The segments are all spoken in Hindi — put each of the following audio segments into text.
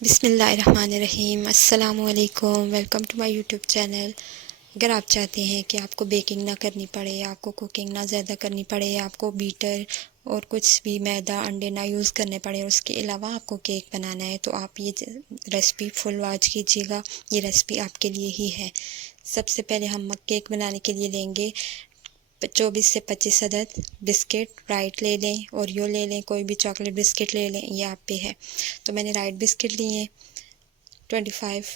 बिस्मिल्लाहिर्रहमानिर्रहीम। अस्सलामुअलैकुम। Welcome to my YouTube channel. अगर आप चाहते हैं कि आपको बेकिंग ना करनी पड़े, आपको कुकिंग ना ज़्यादा करनी पड़े, आपको बीटर और कुछ भी मैदा अंडे ना यूज़ करने पड़े, और उसके अलावा आपको केक बनाना है, तो आप ये रेसिपी फुल वॉच कीजिएगा। ये रेसिपी आपके लिए ही है। सबसे पहले हम केक बनाने के लिए लेंगे 24 से 25 अदद बिस्किट। राइट ले लें, ओरियो ले लें, कोई भी चॉकलेट बिस्किट ले लें, ये आप पे है। तो मैंने राइट बिस्किट लिए 25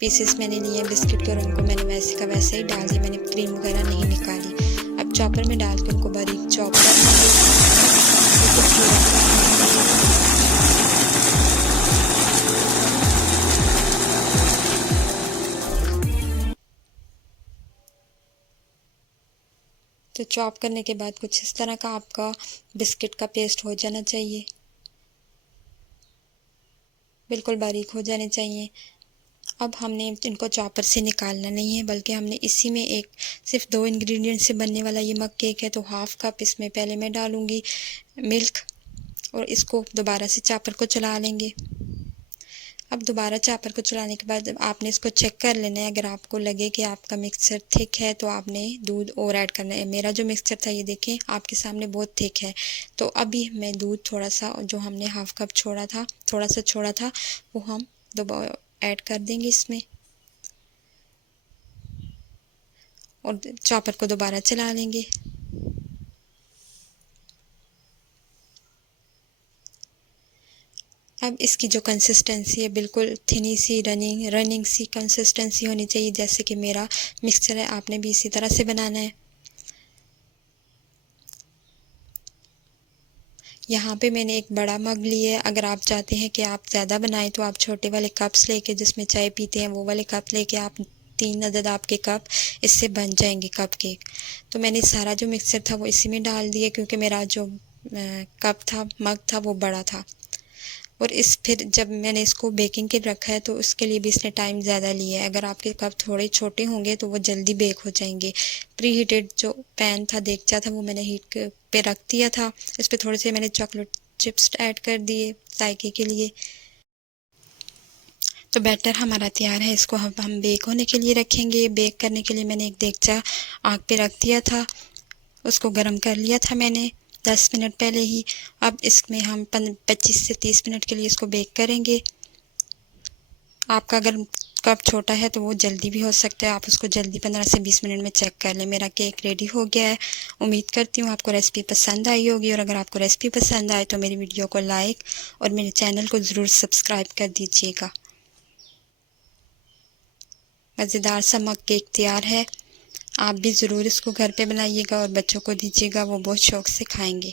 पीसेस मैंने लिए बिस्किट के, और उनको मैंने वैसे का वैसे ही डाल दिया। मैंने क्रीम वगैरह नहीं निकाली। अब चॉपर में डाल के उनको बारीक चॉप कर तो चॉप करने के बाद कुछ इस तरह का आपका बिस्किट का पेस्ट हो जाना चाहिए, बिल्कुल बारीक हो जाने चाहिए। अब हमने इनको चॉपर से निकालना नहीं है, बल्कि हमने इसी में एक सिर्फ 2 इंग्रेडिएंट से बनने वाला ये मग केक है। तो हाफ़ कप इसमें पहले मैं डालूँगी मिल्क, और इसको दोबारा से चॉपर को चला लेंगे। अब दोबारा चॉपर को चलाने के बाद आपने इसको चेक कर लेना है। अगर आपको लगे कि आपका मिक्सचर थिक है तो आपने दूध और ऐड करना है। मेरा जो मिक्सचर था, ये देखें आपके सामने बहुत थिक है। तो अभी मैं दूध थोड़ा सा, जो हमने हाफ़ कप छोड़ा था, थोड़ा सा छोड़ा था, वो हम दोबारा ऐड कर देंगे इसमें, और चॉपर को दोबारा चला लेंगे। अब इसकी जो कंसिस्टेंसी है, बिल्कुल थिनी सी रनिंग सी कंसिस्टेंसी होनी चाहिए, जैसे कि मेरा मिक्सचर है। आपने भी इसी तरह से बनाना है। यहाँ पे मैंने एक बड़ा मग लिया है। अगर आप चाहते हैं कि आप ज़्यादा बनाएं तो आप छोटे वाले कप्स लेके, जिसमें चाय पीते हैं, वो वाले कप लेके आप 3 अदद आपके कप इससे बन जाएंगे कप केक। तो मैंने सारा जो मिक्सचर था वो इसी में डाल दिया, क्योंकि मेरा जो कप था, मग था, वो बड़ा था। और फिर जब मैंने इसको बेकिंग के रखा है, तो उसके लिए भी इसने टाइम ज़्यादा लिया है। अगर आपके कप थोड़े छोटे होंगे तो वो जल्दी बेक हो जाएंगे। प्री हीटेड जो पैन था, देगचा था, वो मैंने हीट पे रख दिया था। इस पर थोड़े से मैंने चॉकलेट चिप्स ऐड कर दिए जायके के लिए। तो बैटर हमारा तैयार है। इसको हम बेक होने के लिए रखेंगे। बेक करने के लिए मैंने एक देगचा आग पे रख दिया था, उसको गर्म कर लिया था मैंने 10 मिनट पहले ही। अब इसमें हम 25 से 30 मिनट के लिए इसको बेक करेंगे। आपका अगर कप छोटा है तो वो जल्दी भी हो सकता है, आप उसको जल्दी 15 से 20 मिनट में चेक कर लें। मेरा केक रेडी हो गया है। उम्मीद करती हूँ आपको रेसिपी पसंद आई होगी, और अगर आपको रेसिपी पसंद आए तो मेरी वीडियो को लाइक और मेरे चैनल को ज़रूर सब्सक्राइब कर दीजिएगा। मज़ेदार सा मग केक तैयार है। आप भी ज़रूर इसको घर पे बनाइएगा और बच्चों को दीजिएगा, वो बहुत शौक़ से खाएंगे।